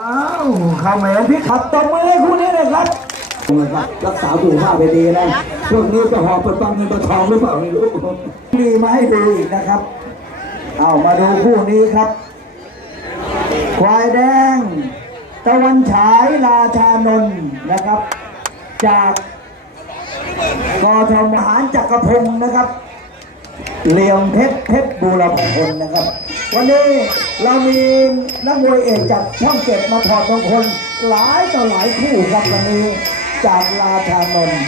อ้าวข้าแหมพี่ขับตบมือให้คู่นี้เลยครับนะครับรักษาสุขภาพไปดีนะช่วงนี้จะหอบเปิดปังเงินประทองหรือเปล่าไม่รู้มีมาให้ดูอีกนะครับ เอามาดูคู่นี้ครับ ควายแดง ตะวันฉายราชานนท์นะครับ จากกทมหารจักรพงศ์นะครับเหลี่ยมเพชรเพชรบูรพลนะครับ วันนี้เรามีนักมวยเอกจากช่องเจ็ดมาถอดมงคลหลายต่อหลายคู่ครับวันนี้จากราชานนท์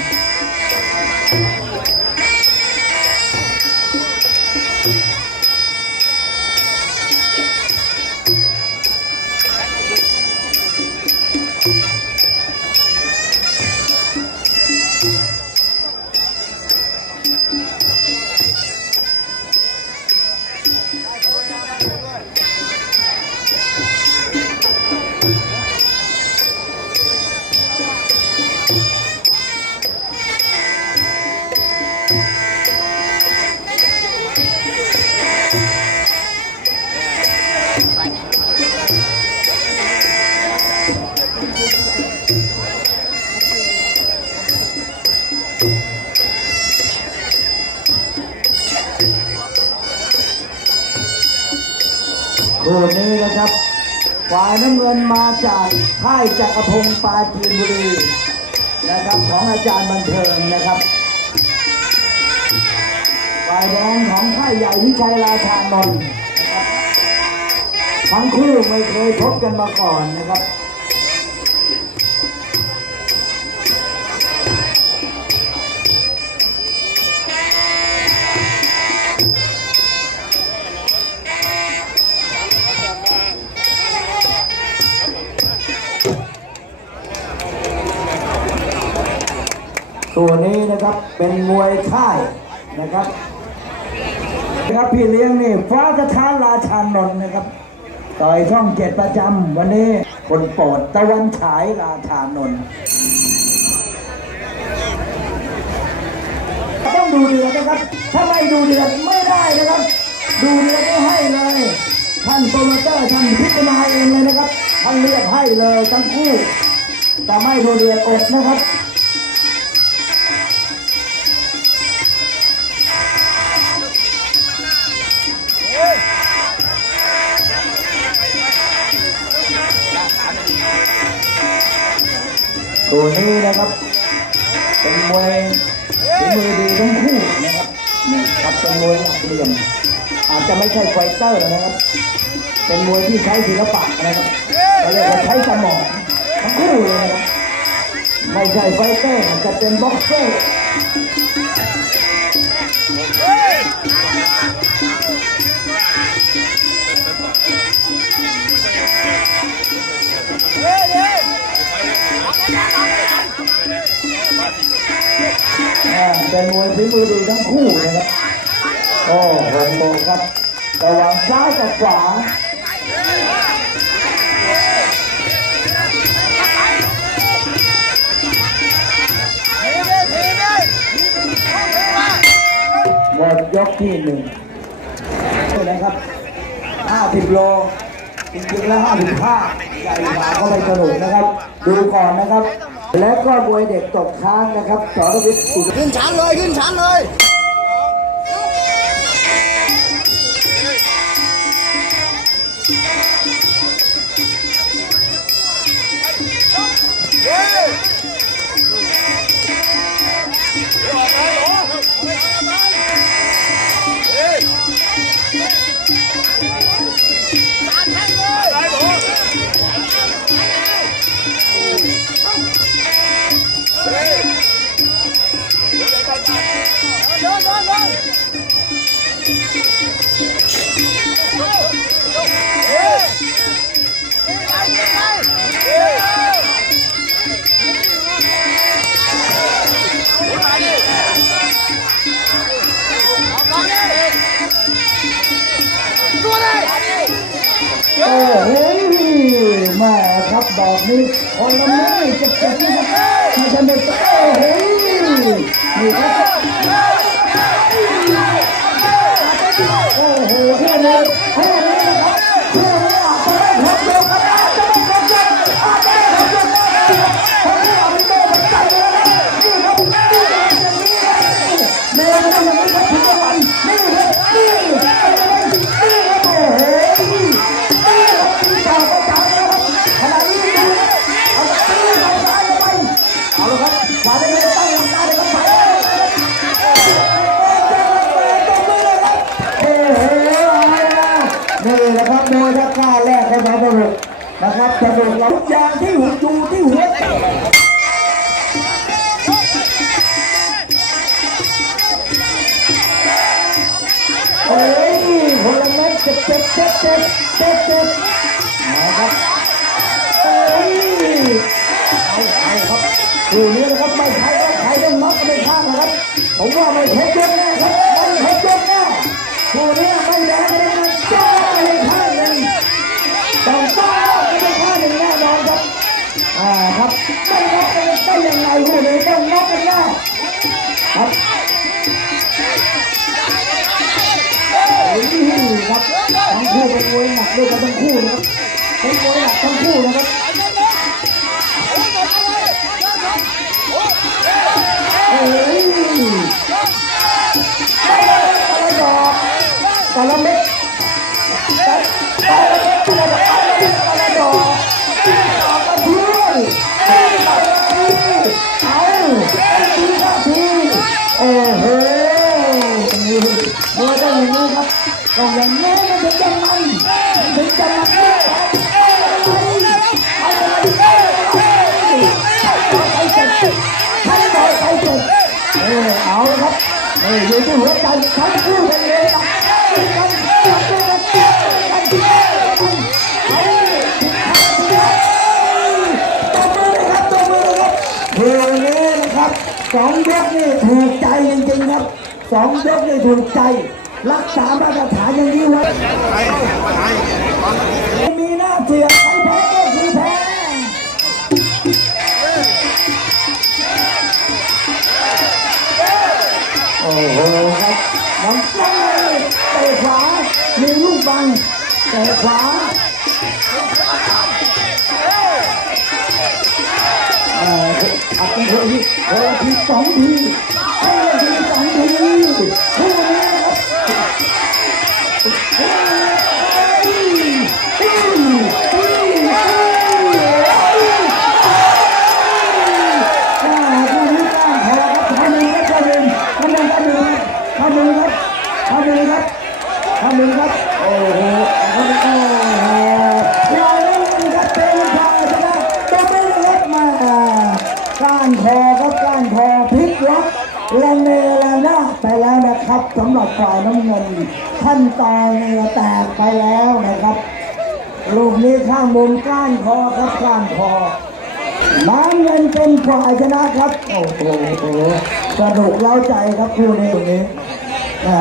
คู่นี้นะครับ ฝ่ายน้ำเงินมาจากค่ายจักรพงศ์ปาจีนบุรีนะครับของอาจารย์บันเทิงนะครับ ฝ่ายแดงของค่ายใหญ่วิชัยราชานนท์นะครับทั้งคู่ไม่เคยพบกันมาก่อนนะครับ นะครับเป็นมวยค่ายนะครับนะครับพี่เลี้ยงนี่ฟ้าสถานราชานนท์นะครับต่อยช่องเจ็ดประจำวันนี้คนโปรดตะวันฉายราชานนท์ต้องดูเดือดนะครับ ถ้าไม่ดูเดือดไม่ได้นะครับ ดูเดือดไม่ให้เลย ท่านโปรโมเตอร์ท่านพิจารณาเองเลยนะครับท่านเรียกให้เลยทั้งคู่แต่ไม่ดูเดือดอดนะครับ ตัวนี้นะครับ เป็นมวยฝีมือดีทั้งคู่นะครับนี่ครับเป็นมวยหลักเหลี่ยม อาจจะไม่ใช่ไฟเตอร์นะครับ เป็นมวยที่ใช้ศิลปะนะครับเราเรียกว่าใช้สมองทั้งคู่เลยนะครับไม่ใช่ไฟเตอร์จะเป็นบ็อกเซอร์ โอ้โหโมครับระหว่างซ้ายกับขวาหมดยกที่หนึ่งนี่นะครับ50โลจริงๆแล้ว55ใหญ่กว่าก็ไม่สนุกนะครับ ดูก่อนนะครับ และก็มวยเด็กตกค้างนะครับสรวิทย์ขึ้นชั้นเลยขึ้นชั้นเลย ค นะครับจะเป็นเราทุกอย่างที่หัวดูที่หัวใจโอ้ยคนละเม็ดเจ็บเจ็บเจ็บเจ็บเจ็บเจ็บนะครับโอ้ยเอาเอาครับดูนี้นะครับไม่ใครก็ใครต้องน็อกไม่ข้างนะครับผมว่าไม่เพชรยกแน่ครับไม่เพชรยกแน่ตัวนี้ ครับไม่น็อกกันได้ยังไงคู่นี้ต้องน็อกกันแน่ครับโอ้ยครับทั้งคู่เป็นมวยหนักด้วยกันทั้งคู่นะครับเป็นมวยหนักทั้งคู่นะครับโอ้ยแต่ละดอกแต่ละเม็ด อออยู่ที่หัวใจทั้งคู่กันเลยนะกันกันกันกันกันตบมือเลยครับตบมือเลยครับเพลงนี้นะครับสองยกนี่ถูกใจจริงๆครับสองยกนี่ถูกใจ รักษามาตรฐานอย่างนี้ไว้ไม่มีหน้าเสีย โอ้โหครับน้องจ้เตะขวามีลูกบังเตะขวาเอ่ออัดเป็นคนที่โอ้ทีสองที ทำมือครับทำมือครับทำมือครับโอ้โหโอ้โหเราเล่นครับเป็นชาชนะตัวไม่เล็กมาก้านคอครับก้านคอพลิกล็อกละเนระนาไปแล้วนะครับสำหรับฝ่ายน้ำเงินขั้นตอนเนี่ยแตกไปแล้วนะครับลูกนี้ข้างมุมก้านคอครับก้านคอน้ำเงินเป็นฝ่ายชนะครับ โอ้โหสนุกเล้าใจครับคู่นี้ตรงนี้